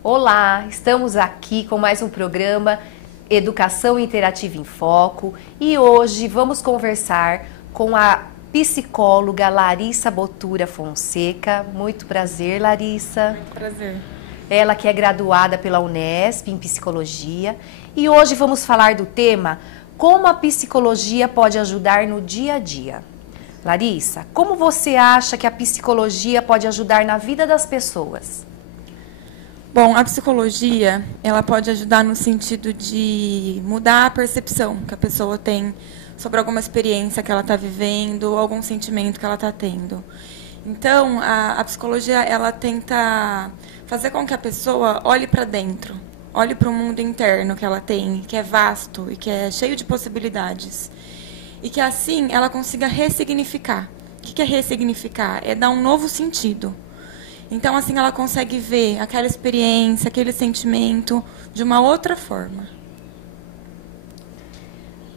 Olá, estamos aqui com mais um programa Educação Interativa em Foco e hoje vamos conversar com a psicóloga Larissa Botura Fonseca. Muito prazer, Larissa. Muito prazer. Ela que é graduada pela Unesp em Psicologia e hoje vamos falar do tema como a psicologia pode ajudar no dia a dia. Larissa, como você acha que a psicologia pode ajudar na vida das pessoas? Bom, a psicologia, ela pode ajudar no sentido de mudar a percepção que a pessoa tem sobre alguma experiência que ela está vivendo, algum sentimento que ela está tendo. Então, a psicologia, ela tenta fazer com que a pessoa olhe para dentro, olhe para o mundo interno que ela tem, que é vasto e que é cheio de possibilidades. E que, assim, ela consiga ressignificar. O que é ressignificar? É dar um novo sentido. Então, assim, ela consegue ver aquela experiência, aquele sentimento de uma outra forma.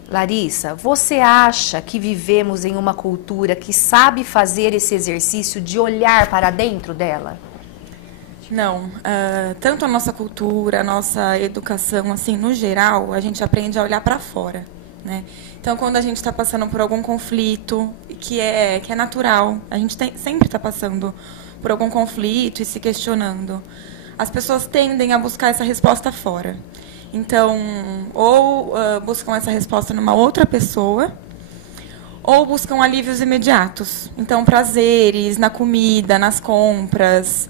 Larissa, você acha que vivemos em uma cultura que sabe fazer esse exercício de olhar para dentro dela? Não. Tanto a nossa cultura, a nossa educação, assim, no geral, a gente aprende a olhar para fora, né? Então, quando a gente está passando por algum conflito, que é natural, a gente sempre está passando por algum conflito e se questionando, as pessoas tendem a buscar essa resposta fora. Então, ou buscam essa resposta numa outra pessoa, ou buscam alívios imediatos. Então, prazeres na comida, nas compras,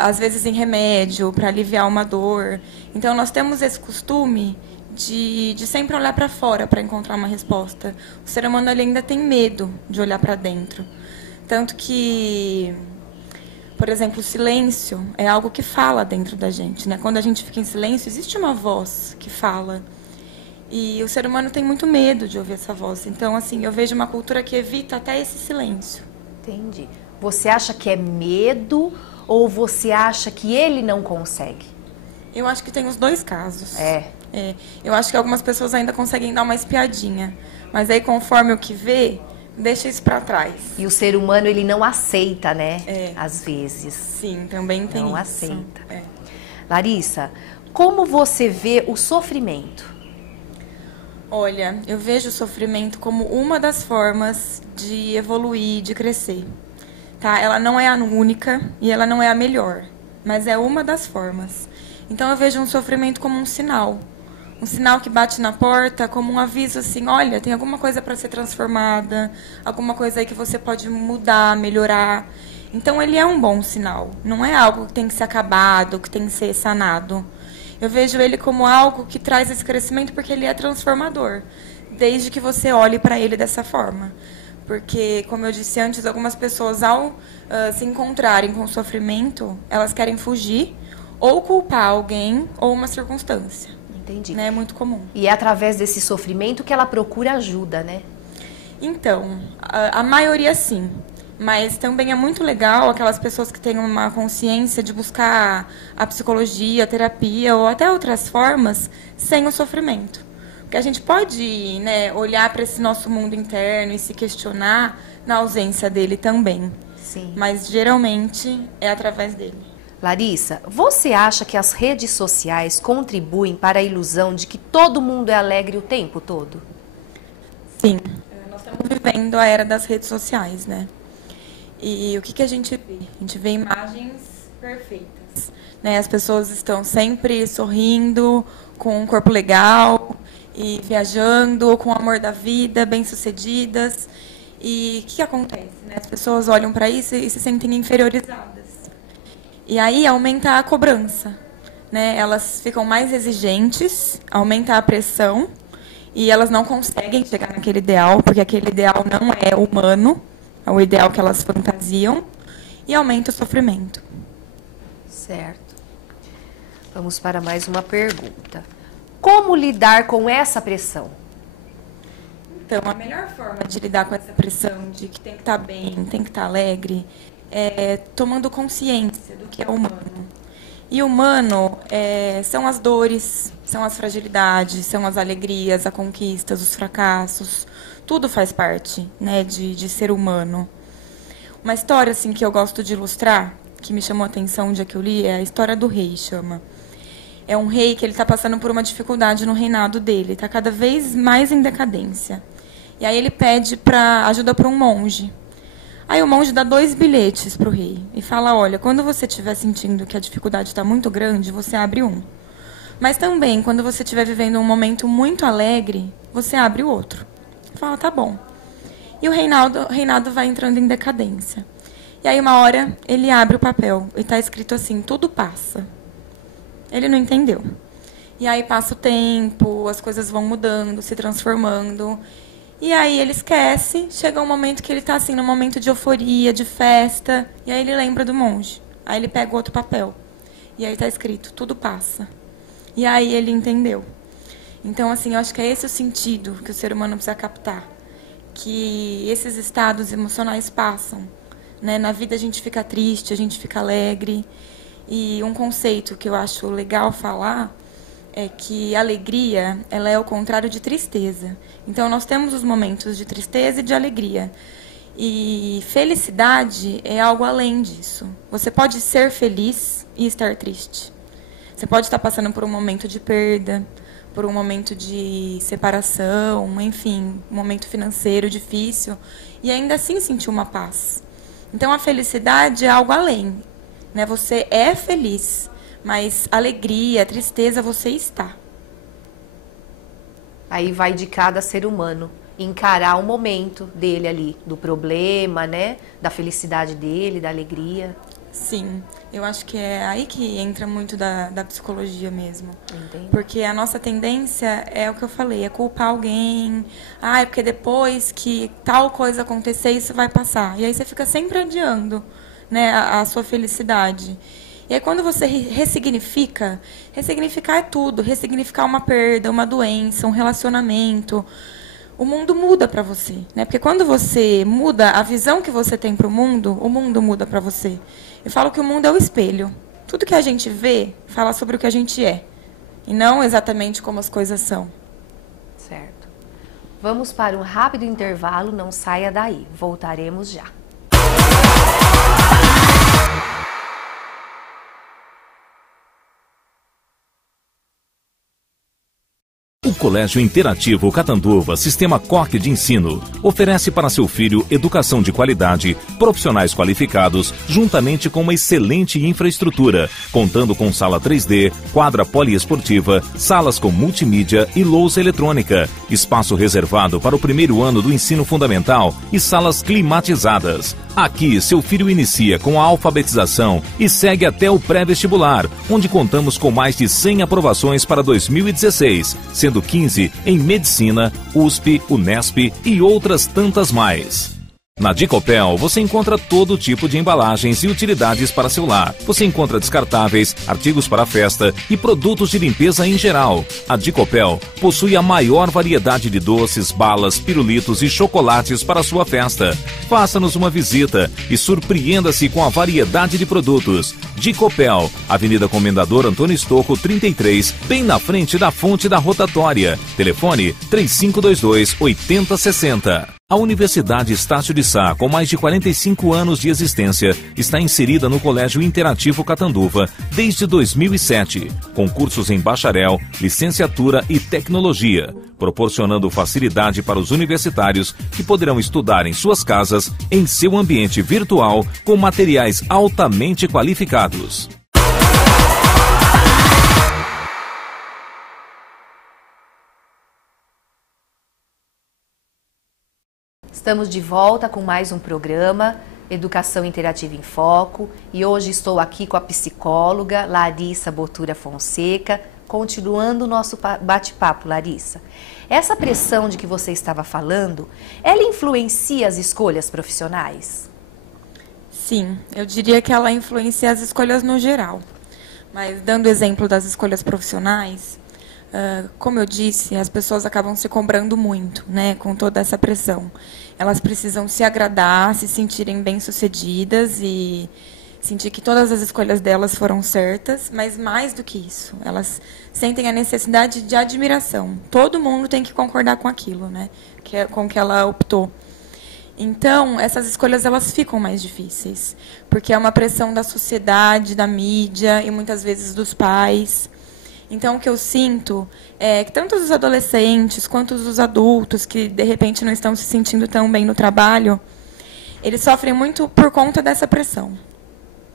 às vezes em remédio, para aliviar uma dor. Então, nós temos esse costume de sempre olhar para fora para encontrar uma resposta. O ser humano ele ainda tem medo de olhar para dentro. Tanto que, por exemplo, o silêncio é algo que fala dentro da gente, né? Quando a gente fica em silêncio, existe uma voz que fala. E o ser humano tem muito medo de ouvir essa voz. Então, assim, eu vejo uma cultura que evita até esse silêncio. Entendi. Você acha que é medo ou você acha que ele não consegue? Eu acho que tem os dois casos. É. Eu acho que algumas pessoas ainda conseguem dar uma espiadinha. Mas aí, conforme o que vê, deixa isso para trás. E o ser humano, ele não aceita, né? É. Às vezes. Sim, também tem Não isso. aceita. É. Larissa, como você vê o sofrimento? Olha, eu vejo o sofrimento como uma das formas de evoluir, de crescer. Tá? Ela não é a única e ela não é a melhor, mas é uma das formas. Então eu vejo um sofrimento como um sinal que bate na porta, como um aviso assim, olha, tem alguma coisa para ser transformada, alguma coisa aí que você pode mudar, melhorar. Então ele é um bom sinal, não é algo que tem que ser acabado, que tem que ser sanado. Eu vejo ele como algo que traz esse crescimento porque ele é transformador, desde que você olhe para ele dessa forma. Porque, como eu disse antes, algumas pessoas, ao se encontrarem com o sofrimento, elas querem fugir ou culpar alguém ou uma circunstância. Entendi. Né? É muito comum. E é através desse sofrimento que ela procura ajuda, né? Então, a maioria sim. Mas também é muito legal aquelas pessoas que têm uma consciência de buscar a psicologia, a terapia ou até outras formas sem o sofrimento. Porque a gente pode, né, olhar para esse nosso mundo interno e se questionar na ausência dele também. Sim. Mas geralmente é através dele. Larissa, você acha que as redes sociais contribuem para a ilusão de que todo mundo é alegre o tempo todo? Sim. Nós estamos vivendo a era das redes sociais, né? E o que a gente vê? A gente vê imagens perfeitas, né? As pessoas estão sempre sorrindo, com um corpo legal, e viajando, com o amor da vida, bem-sucedidas. E o que acontece? Né? As pessoas olham para isso e se sentem inferiorizadas. E aí aumenta a cobrança, né? Elas ficam mais exigentes, aumenta a pressão e elas não conseguem chegar naquele ideal, porque aquele ideal não é humano, é o ideal que elas fantasiam, e aumenta o sofrimento. Certo. Vamos para mais uma pergunta. Como lidar com essa pressão? Então, a melhor forma de lidar com essa pressão de que tem que estar bem, tem que estar alegre, é tomando consciência do que é humano. E humano são as dores, são as fragilidades, são as alegrias, as conquistas, os fracassos. Tudo faz parte, né, de ser humano. Uma história assim, que eu gosto de ilustrar que me chamou a atenção um dia que eu li é a história do rei, chama. É um rei que ele está passando por uma dificuldade no reinado dele, está cada vez mais em decadência. E aí ele pede ajuda para um monge. Aí o monge dá 2 bilhetes para o rei e fala, olha, quando você estiver sentindo que a dificuldade está muito grande, você abre um. Mas também, quando você estiver vivendo um momento muito alegre, você abre o outro. Fala, tá bom. E o reinado vai entrando em decadência. E aí, uma hora, ele abre o papel e está escrito assim, tudo passa. Ele não entendeu. E aí passa o tempo, as coisas vão mudando, se transformando. E aí ele esquece, chega um momento que ele está assim, num momento de euforia, de festa, e aí ele lembra do monge. Aí ele pega outro papel. E aí está escrito, tudo passa. E aí ele entendeu. Então, assim, eu acho que é esse o sentido que o ser humano precisa captar. Que esses estados emocionais passam. Né? Na vida a gente fica triste, a gente fica alegre. E um conceito que eu acho legal falar é que a alegria, ela é o contrário de tristeza. Então, nós temos os momentos de tristeza e de alegria. E felicidade é algo além disso. Você pode ser feliz e estar triste. Você pode estar passando por um momento de perda, por um momento de separação, enfim, um momento financeiro difícil, e ainda assim sentir uma paz. Então, a felicidade é algo além. Né? Você é feliz, mas alegria, tristeza, você está. Aí vai de cada ser humano encarar o momento dele ali, do problema, né? Da felicidade dele, da alegria. Sim, eu acho que é aí que entra muito da psicologia mesmo. Entendi. Porque a nossa tendência é o que eu falei, é culpar alguém. Ah, é porque depois que tal coisa acontecer, isso vai passar. E aí você fica sempre adiando, né, a sua felicidade. E aí quando você ressignificar é tudo. Ressignificar uma perda, uma doença, um relacionamento. O mundo muda para você, né? Porque quando você muda a visão que você tem para o mundo muda para você. Eu falo que o mundo é o espelho. Tudo que a gente vê fala sobre o que a gente é. E não exatamente como as coisas são. Certo. Vamos para um rápido intervalo, não saia daí. Voltaremos já. O Colégio Interativo Catanduva, Sistema COC de Ensino, oferece para seu filho educação de qualidade, profissionais qualificados, juntamente com uma excelente infraestrutura, contando com sala 3D, quadra poliesportiva, salas com multimídia e louça eletrônica, espaço reservado para o primeiro ano do ensino fundamental e salas climatizadas. Aqui, seu filho inicia com a alfabetização e segue até o pré-vestibular, onde contamos com mais de 100 aprovações para 2016, sendo 15 em Medicina, USP, Unesp e outras tantas mais. Na Dicopel, você encontra todo tipo de embalagens e utilidades para seu lar. Você encontra descartáveis, artigos para festa e produtos de limpeza em geral. A Dicopel possui a maior variedade de doces, balas, pirulitos e chocolates para sua festa. Faça-nos uma visita e surpreenda-se com a variedade de produtos. Dicopel, Avenida Comendador Antônio Estocco, 33, bem na frente da fonte da rotatória. Telefone 3522-8060. A Universidade Estácio de Sá, com mais de 45 anos de existência, está inserida no Colégio Interativo Catanduva desde 2007, com cursos em bacharel, licenciatura e tecnologia, proporcionando facilidade para os universitários que poderão estudar em suas casas, em seu ambiente virtual, com materiais altamente qualificados. Estamos de volta com mais um programa, Educação Interativa em Foco, e hoje estou aqui com a psicóloga Larissa Botura Fonseca, continuando o nosso bate-papo, Larissa. Essa pressão de que você estava falando, ela influencia as escolhas profissionais? Sim, eu diria que ela influencia as escolhas no geral. Mas dando exemplo das escolhas profissionais, como eu disse, as pessoas acabam se cobrando muito, né, com toda essa pressão. Elas precisam se agradar, se sentirem bem-sucedidas e sentir que todas as escolhas delas foram certas, mas mais do que isso, elas sentem a necessidade de admiração. Todo mundo tem que concordar com aquilo, né, com que ela optou. Então, essas escolhas elas ficam mais difíceis, porque é uma pressão da sociedade, da mídia e muitas vezes dos pais. Então, o que eu sinto é que tanto os adolescentes quanto os adultos que, de repente, não estão se sentindo tão bem no trabalho, eles sofrem muito por conta dessa pressão.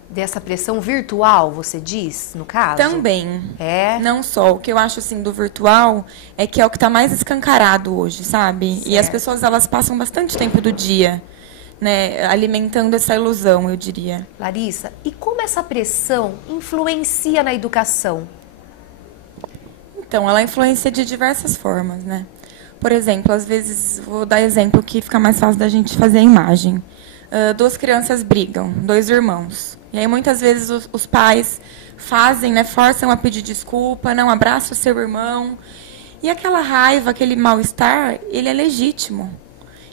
Dessa pressão virtual, você diz, no caso? Também. É? Não só. O que eu acho assim do virtual é que é o que está mais escancarado hoje, sabe? Certo. E as pessoas elas passam bastante tempo do dia, né, alimentando essa ilusão, eu diria. Larissa, e como essa pressão influencia na educação? Então, ela influencia de diversas formas, né? Por exemplo, às vezes, vou dar exemplo que fica mais fácil da gente fazer a imagem. Duas crianças brigam, dois irmãos. E aí, muitas vezes, os pais fazem, né, forçam a pedir desculpa, não abraça o seu irmão. E aquela raiva, aquele mal-estar, ele é legítimo.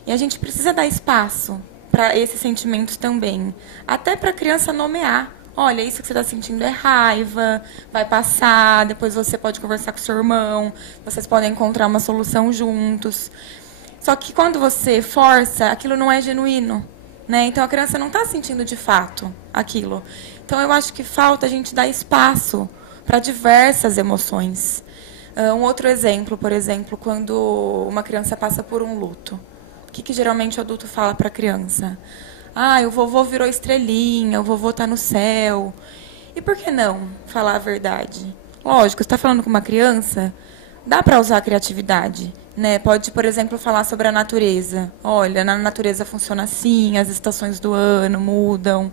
E a gente precisa dar espaço para esses sentimentos também. Até para a criança nomear. Olha, isso que você está sentindo é raiva, vai passar, depois você pode conversar com seu irmão, vocês podem encontrar uma solução juntos. Só que quando você força, aquilo não é genuíno. Né? Então, a criança não está sentindo de fato aquilo. Então, eu acho que falta a gente dar espaço para diversas emoções. Um outro exemplo, por exemplo, quando uma criança passa por um luto. O que geralmente o adulto fala para a criança? Ah, o vovô virou estrelinha, o vovô está no céu. E por que não falar a verdade? Lógico, você está falando com uma criança, dá para usar a criatividade. Né? Pode, por exemplo, falar sobre a natureza. Olha, na natureza funciona assim, as estações do ano mudam.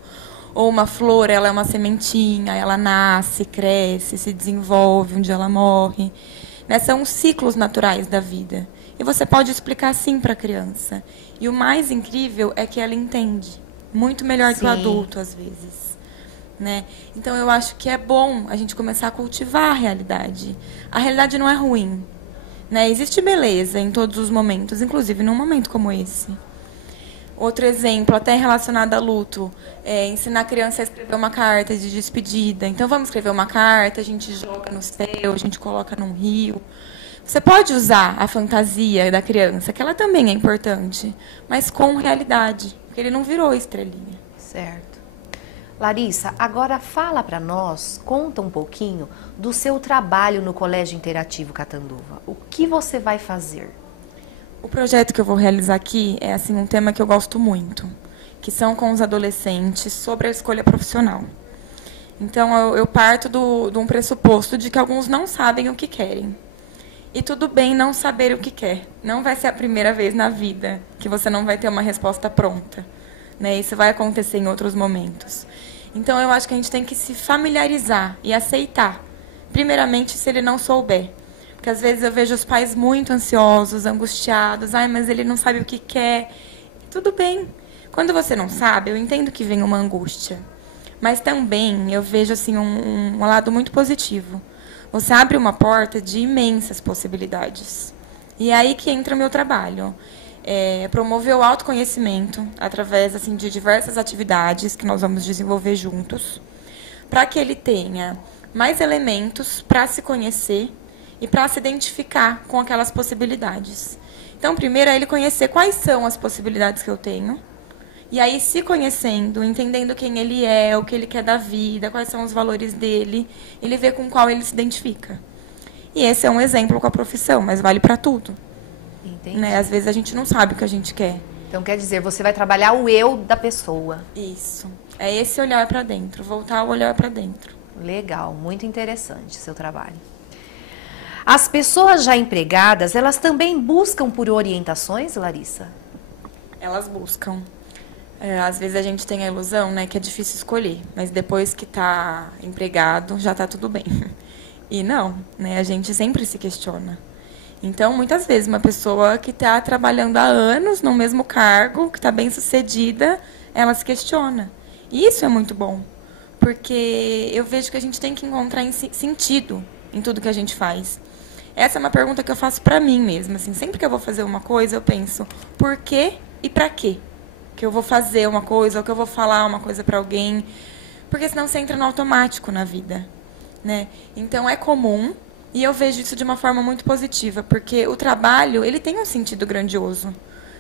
Ou uma flor, ela é uma sementinha, ela nasce, cresce, se desenvolve, um dia ela morre. Né? São os ciclos naturais da vida. E você pode explicar assim para a criança. E o mais incrível é que ela entende. Muito melhor que o adulto, às vezes. Né? Então, eu acho que é bom a gente começar a cultivar a realidade. A realidade não é ruim. Né? Existe beleza em todos os momentos, inclusive num momento como esse. Outro exemplo, até relacionado a luto, ensinar a criança a escrever uma carta de despedida. Então, vamos escrever uma carta, a gente joga no céu, a gente coloca num rio. Você pode usar a fantasia da criança, que ela também é importante, mas com realidade, porque ele não virou estrelinha. Certo. Larissa, agora fala para nós, conta um pouquinho do seu trabalho no Colégio Interativo Catanduva. O que você vai fazer? O projeto que eu vou realizar aqui é assim um tema que eu gosto muito, que são com os adolescentes sobre a escolha profissional. Então, eu parto de um pressuposto de que alguns não sabem o que querem. E tudo bem não saber o que quer. Não vai ser a primeira vez na vida que você não vai ter uma resposta pronta. Né? Isso vai acontecer em outros momentos. Então, eu acho que a gente tem que se familiarizar e aceitar. Primeiramente, se ele não souber. Porque, às vezes, eu vejo os pais muito ansiosos, angustiados. Ai, mas ele não sabe o que quer. Tudo bem. Quando você não sabe, eu entendo que vem uma angústia. Mas também eu vejo assim, um lado muito positivo. Você abre uma porta de imensas possibilidades. E é aí que entra o meu trabalho. Promover o autoconhecimento através assim, de diversas atividades que nós vamos desenvolver juntos, para que ele tenha mais elementos para se conhecer e para se identificar com aquelas possibilidades. Então, primeiro é ele conhecer quais são as possibilidades que eu tenho, e aí se conhecendo, entendendo quem ele é, o que ele quer da vida, quais são os valores dele, ele vê com qual ele se identifica. E esse é um exemplo com a profissão, mas vale para tudo. Entendi. Né? Às vezes a gente não sabe o que a gente quer. Então, quer dizer, você vai trabalhar o eu da pessoa. Isso. É esse olhar para dentro, voltar o olhar para dentro. Legal, muito interessante seu trabalho. As pessoas já empregadas, elas também buscam por orientações, Larissa? Elas buscam. Às vezes a gente tem a ilusão, né, que é difícil escolher, mas depois que está empregado, já está tudo bem. E não, né, a gente sempre se questiona. Então, muitas vezes, uma pessoa que está trabalhando há anos no mesmo cargo, que está bem sucedida, ela se questiona. E isso é muito bom, porque eu vejo que a gente tem que encontrar sentido em tudo que a gente faz. Essa é uma pergunta que eu faço para mim mesma. Assim, sempre que eu vou fazer uma coisa, eu penso, por quê e para quê? Que eu vou fazer uma coisa, ou que eu vou falar uma coisa para alguém, porque senão você entra no automático na vida, né? Então é comum, e eu vejo isso de uma forma muito positiva, porque o trabalho, ele tem um sentido grandioso,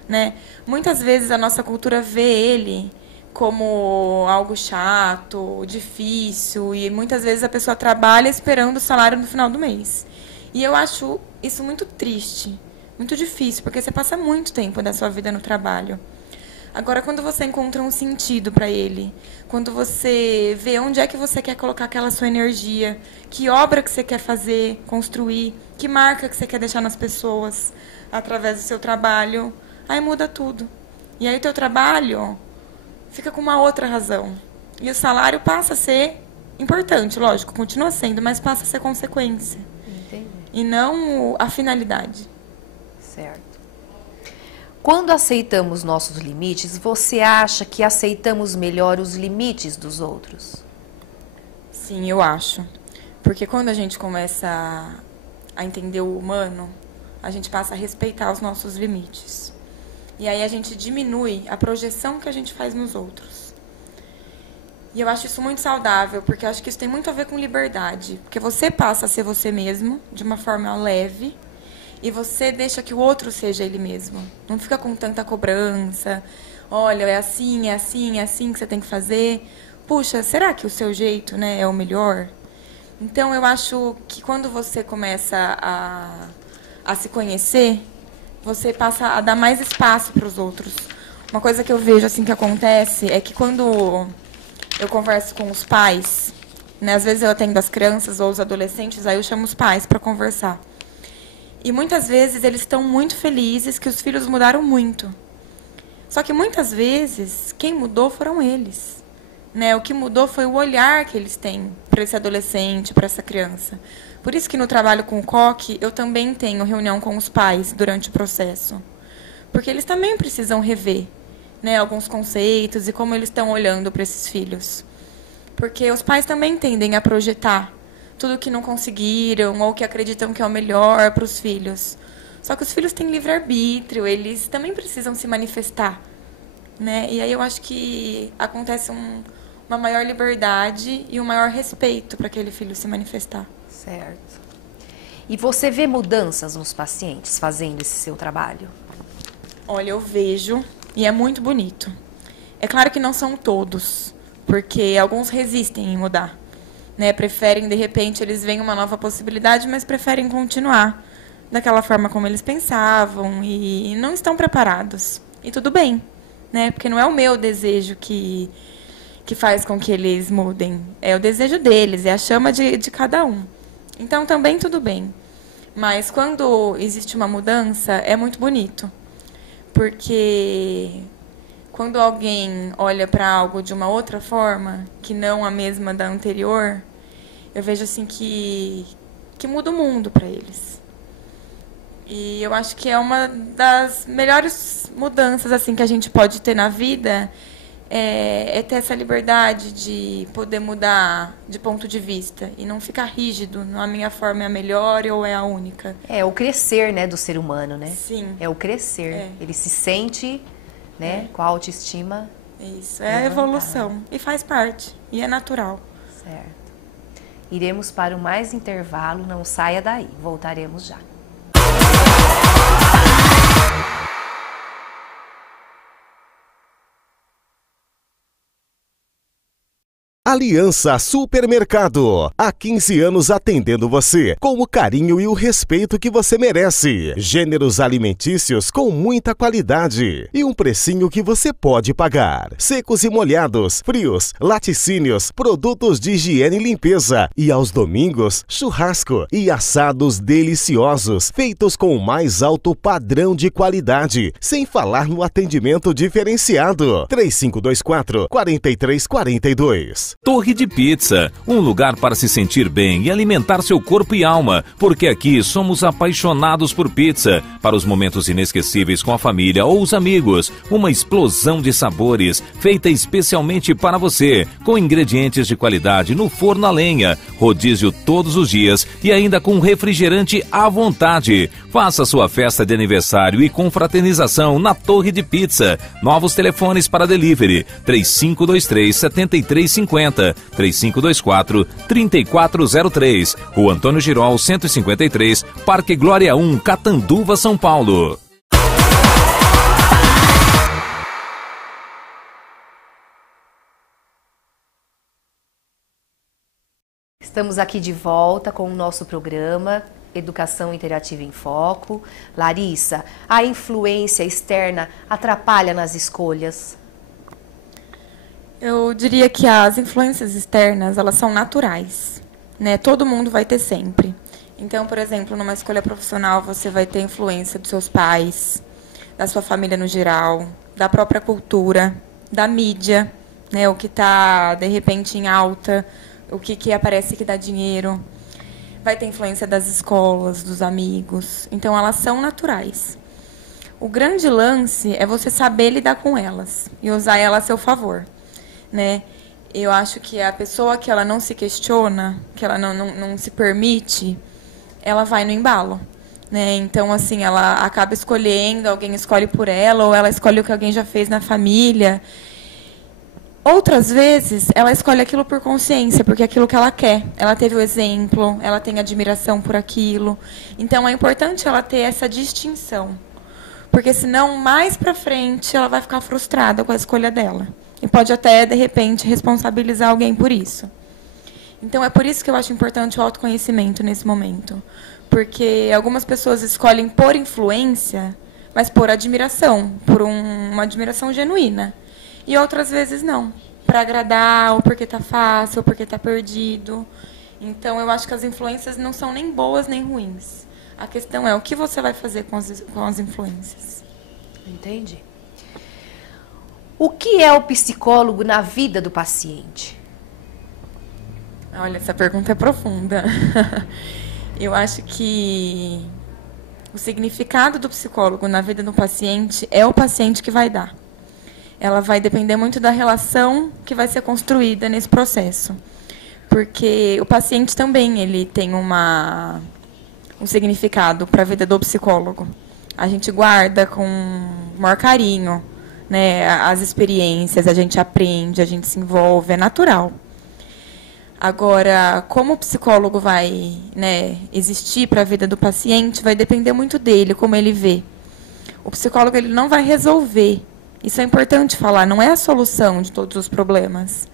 né? Muitas vezes a nossa cultura vê ele como algo chato, difícil, e muitas vezes a pessoa trabalha esperando o salário no final do mês. E eu acho isso muito triste, muito difícil, porque você passa muito tempo da sua vida no trabalho. Agora, quando você encontra um sentido para ele, quando você vê onde é que você quer colocar aquela sua energia, que obra que você quer fazer, construir, que marca que você quer deixar nas pessoas através do seu trabalho, aí muda tudo. E aí o teu trabalho fica com uma outra razão. E o salário passa a ser importante, lógico, continua sendo, mas passa a ser consequência. Entendi. E não a finalidade. Certo. Quando aceitamos nossos limites, você acha que aceitamos melhor os limites dos outros? Sim, eu acho. Porque quando a gente começa a entender o humano, a gente passa a respeitar os nossos limites. E aí a gente diminui a projeção que a gente faz nos outros. E eu acho isso muito saudável, porque eu acho que isso tem muito a ver com liberdade. Porque você passa a ser você mesmo, de uma forma leve, e você deixa que o outro seja ele mesmo. Não fica com tanta cobrança. Olha, é assim, é assim, é assim que você tem que fazer. Puxa, será que o seu jeito, né, é o melhor? Então, eu acho que quando você começa a se conhecer, você passa a dar mais espaço para os outros. Uma coisa que eu vejo assim que acontece é que quando eu converso com os pais, né, às vezes eu atendo as crianças ou os adolescentes, aí eu chamo os pais para conversar. E muitas vezes eles estão muito felizes que os filhos mudaram muito. Só que muitas vezes quem mudou foram eles. Né? O que mudou foi o olhar que eles têm para esse adolescente, para essa criança. Por isso que no trabalho com o COC, eu também tenho reunião com os pais durante o processo. Porque eles também precisam rever, né, alguns conceitos e como eles estão olhando para esses filhos. Porque os pais também tendem a projetar tudo que não conseguiram ou que acreditam que é o melhor para os filhos. Só que os filhos têm livre-arbítrio, eles também precisam se manifestar. Né? E aí eu acho que acontece uma maior liberdade e um maior respeito para aquele filho se manifestar. Certo. E você vê mudanças nos pacientes fazendo esse seu trabalho? Olha, eu vejo e é muito bonito. É claro que não são todos, porque alguns resistem em mudar. Né? Preferem, de repente, eles veem uma nova possibilidade, mas preferem continuar daquela forma como eles pensavam e não estão preparados. E tudo bem, né? Porque não é o meu desejo que faz com que eles mudem. É o desejo deles, é a chama de cada um. Então, também tudo bem. Mas quando existe uma mudança, é muito bonito. Porque quando alguém olha para algo de uma outra forma, que não a mesma da anterior, eu vejo assim que muda o mundo para eles. E eu acho que é uma das melhores mudanças assim que a gente pode ter na vida, é ter essa liberdade de poder mudar de ponto de vista e não ficar rígido, a minha forma é a melhor ou é a única. É o crescer, né, do ser humano, né? Sim. É o crescer. É. Ele se sente, né, com a autoestima. Isso, é a evolução. E faz parte. E é natural. Certo. Iremos para o mais intervalo, não saia daí. Voltaremos já. Aliança Supermercado, há 15 anos atendendo você com o carinho e o respeito que você merece. Gêneros alimentícios com muita qualidade e um precinho que você pode pagar. Secos e molhados, frios, laticínios, produtos de higiene e limpeza. E aos domingos, churrasco e assados deliciosos, feitos com o mais alto padrão de qualidade, sem falar no atendimento diferenciado. 3524-4342. Torre de Pizza, um lugar para se sentir bem e alimentar seu corpo e alma, porque aqui somos apaixonados por pizza. Para os momentos inesquecíveis com a família ou os amigos, uma explosão de sabores, feita especialmente para você, com ingredientes de qualidade no forno a lenha, rodízio todos os dias e ainda com refrigerante à vontade. Faça sua festa de aniversário e confraternização na Torre de Pizza. Novos telefones para delivery, 3523-7350. 3524-3403, Rua Antônio Girol 153, Parque Glória 1, Catanduva, São Paulo. Estamos aqui de volta com o nosso programa Educação Interativa em Foco. Larissa, a influência externa atrapalha nas escolhas? Eu diria que as influências externas, elas são naturais, né? Todo mundo vai ter sempre. Então, por exemplo, numa escolha profissional, você vai ter influência dos seus pais, da sua família no geral, da própria cultura, da mídia, né? O que está, de repente, em alta, o que aparece que dá dinheiro. Vai ter influência das escolas, dos amigos. Então, elas são naturais. O grande lance é você saber lidar com elas e usar elas a seu favor, né? Eu acho que a pessoa que ela não se questiona, que ela não se permite, ela vai no embalo, né? Então, assim, ela acaba escolhendo, alguém escolhe por ela, ou ela escolhe o que alguém já fez na família. Outras vezes, ela escolhe aquilo por consciência, porque é aquilo que ela quer. Ela teve o exemplo, ela tem admiração por aquilo. Então, é importante ela ter essa distinção, porque senão, mais pra frente, ela vai ficar frustrada com a escolha dela. E pode até, de repente, responsabilizar alguém por isso. Então, é por isso que eu acho importante o autoconhecimento nesse momento. Porque algumas pessoas escolhem por influência, mas por admiração, por uma admiração genuína. E outras vezes não, para agradar, ou porque está fácil, ou porque está perdido. Então, eu acho que as influências não são nem boas nem ruins. A questão é o que você vai fazer com as influências. Entendi. O que é o psicólogo na vida do paciente? Olha, essa pergunta é profunda. Eu acho que o significado do psicólogo na vida do paciente é o paciente que vai dar. Ela vai depender muito da relação que vai ser construída nesse processo. Porque o paciente também ele tem um significado para a vida do psicólogo. A gente guarda com maior carinho, né, as experiências, a gente aprende, a gente se envolve, é natural. Agora, como o psicólogo vai, né, existir para a vida do paciente, vai depender muito dele, como ele vê. O psicólogo ele não vai resolver. Isso é importante falar, não é a solução de todos os problemas,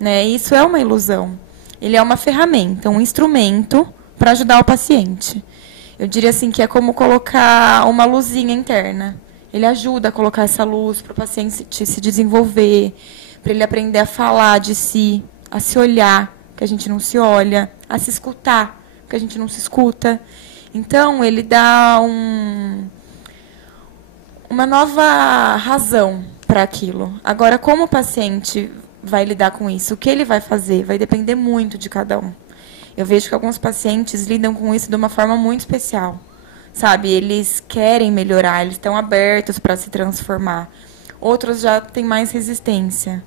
né? Isso é uma ilusão. Ele é uma ferramenta, um instrumento para ajudar o paciente. Eu diria assim que é como colocar uma luzinha interna. Ele ajuda a colocar essa luz para o paciente se desenvolver, para ele aprender a falar de si, a se olhar, que a gente não se olha, a se escutar, que a gente não se escuta. Então, ele dá uma nova razão para aquilo. Agora, como o paciente vai lidar com isso? O que ele vai fazer? Vai depender muito de cada um. Eu vejo que alguns pacientes lidam com isso de uma forma muito especial. Sabe? Eles querem melhorar, eles estão abertos para se transformar. Outros já têm mais resistência.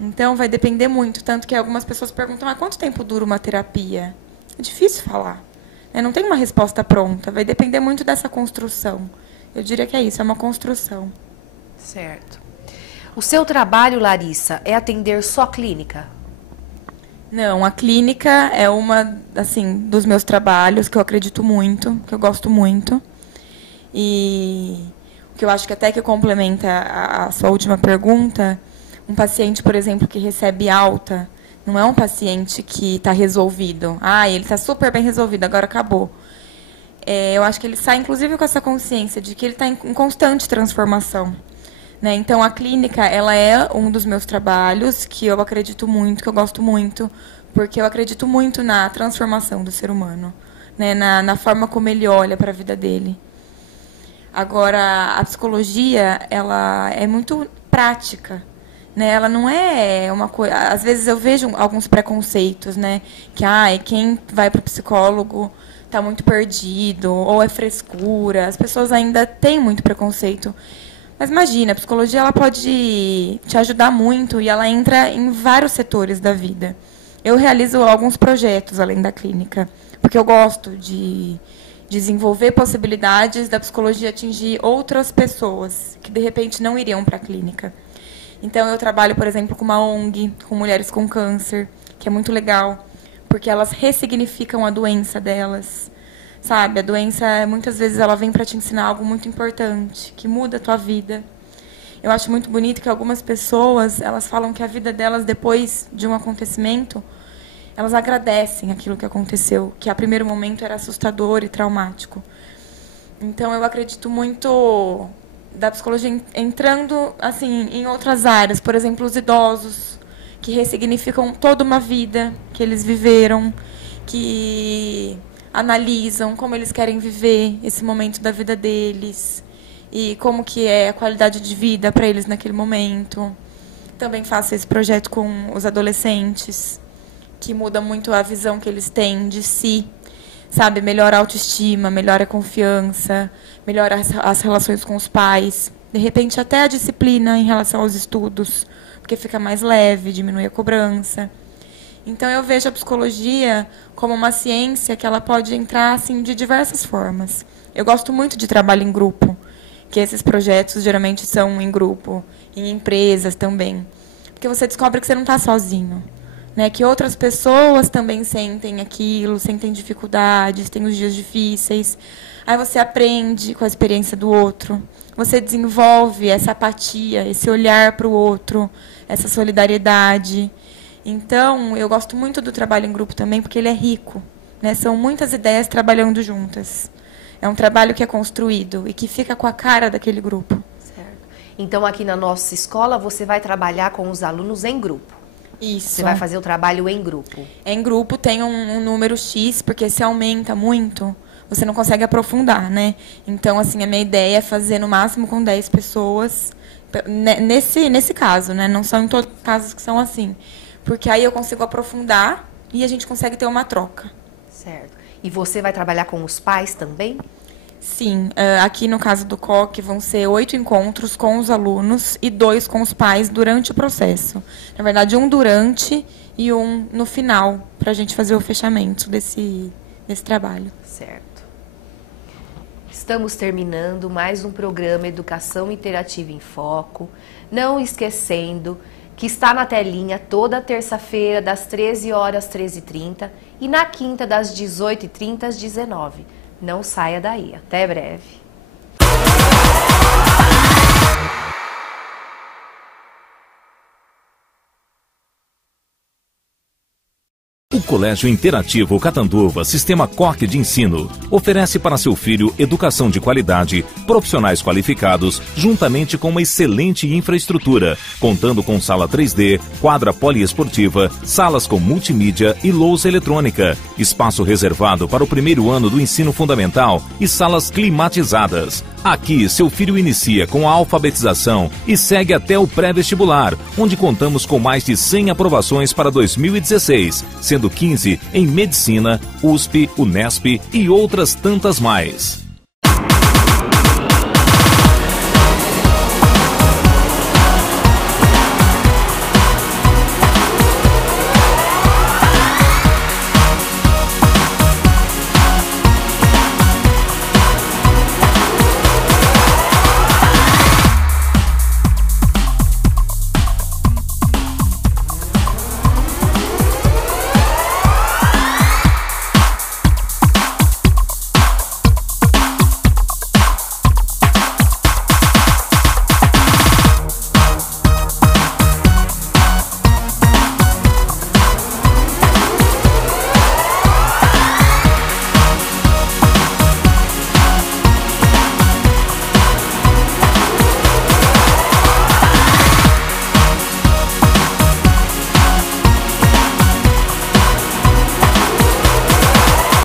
Então, vai depender muito. Tanto que algumas pessoas perguntam, quanto tempo dura uma terapia? É difícil falar. Não tem uma resposta pronta. Vai depender muito dessa construção. Eu diria que é isso, é uma construção. Certo. O seu trabalho, Larissa, é atender só clínica? Não, a clínica é uma, assim, dos meus trabalhos que eu acredito muito, que eu gosto muito. E o que eu acho que até que complementa a sua última pergunta, um paciente, por exemplo, que recebe alta, não é um paciente que está resolvido. Ele está super bem resolvido, agora acabou. Eu acho que ele sai, inclusive, com essa consciência de que ele está em constante transformação. Né? Então, a clínica ela é um dos meus trabalhos que eu acredito muito, que eu gosto muito, porque eu acredito muito na transformação do ser humano, né? Na forma como ele olha para a vida dele. Agora, a psicologia ela é muito prática. Né? Ela não é uma coisa... Às vezes eu vejo alguns preconceitos, né? Que quem vai para o psicólogo está muito perdido, ou é frescura. As pessoas ainda têm muito preconceito. Mas imagina, a psicologia ela pode te ajudar muito e ela entra em vários setores da vida. Eu realizo alguns projetos além da clínica, porque eu gosto de desenvolver possibilidades da psicologia atingir outras pessoas que, de repente, não iriam para a clínica. Então, eu trabalho, por exemplo, com uma ONG, com mulheres com câncer, que é muito legal, porque elas ressignificam a doença delas. Sabe, a doença, muitas vezes, ela vem para te ensinar algo muito importante, que muda a tua vida. Eu acho muito bonito que algumas pessoas, elas falam que a vida delas, depois de um acontecimento, elas agradecem aquilo que aconteceu, que a primeiro momento era assustador e traumático. Então, eu acredito muito da psicologia entrando assim em outras áreas, por exemplo, os idosos, que ressignificam toda uma vida que eles viveram, que analisam como eles querem viver esse momento da vida deles e como que é a qualidade de vida para eles naquele momento. Também faço esse projeto com os adolescentes, que muda muito a visão que eles têm de si, sabe? Melhora a autoestima, melhora a confiança, melhora as relações com os pais, de repente até a disciplina em relação aos estudos, porque fica mais leve, diminui a cobrança. Então eu vejo a psicologia como uma ciência que ela pode entrar assim de diversas formas. Eu gosto muito de trabalho em grupo, que esses projetos geralmente são em grupo, em empresas também, porque você descobre que você não está sozinho. Né, que outras pessoas também sentem aquilo, sentem dificuldades, têm os dias difíceis. Aí você aprende com a experiência do outro. Você desenvolve essa apatia, esse olhar para o outro, essa solidariedade. Então, eu gosto muito do trabalho em grupo também, porque ele é rico. Né? São muitas ideias trabalhando juntas. É um trabalho que é construído e que fica com a cara daquele grupo. Certo. Então, aqui na nossa escola, você vai trabalhar com os alunos em grupo. Isso. Você vai fazer o trabalho em grupo. Em grupo tem um número X, porque se aumenta muito, você não consegue aprofundar, né? Então, assim, a minha ideia é fazer no máximo com 10 pessoas, nesse caso, né? Não são em todos os casos que são assim. Porque aí eu consigo aprofundar e a gente consegue ter uma troca. Certo. E você vai trabalhar com os pais também? Sim, aqui no caso do COC vão ser 8 encontros com os alunos e 2 com os pais durante o processo. Na verdade, um durante e um no final, para a gente fazer o fechamento desse trabalho. Certo. Estamos terminando mais um programa Educação Interativa em Foco. Não esquecendo que está na telinha toda terça-feira, das 13 horas às 13h30 e na quinta, das 18h30 às 19h. Não saia daí. Até breve. O Colégio Interativo Catanduva, Sistema COC de Ensino, oferece para seu filho educação de qualidade, profissionais qualificados, juntamente com uma excelente infraestrutura, contando com sala 3D, quadra poliesportiva, salas com multimídia e lousa eletrônica, espaço reservado para o primeiro ano do ensino fundamental e salas climatizadas. Aqui, seu filho inicia com a alfabetização e segue até o pré-vestibular, onde contamos com mais de 100 aprovações para 2016, sendo 15 em Medicina, USP, Unesp e outras tantas mais.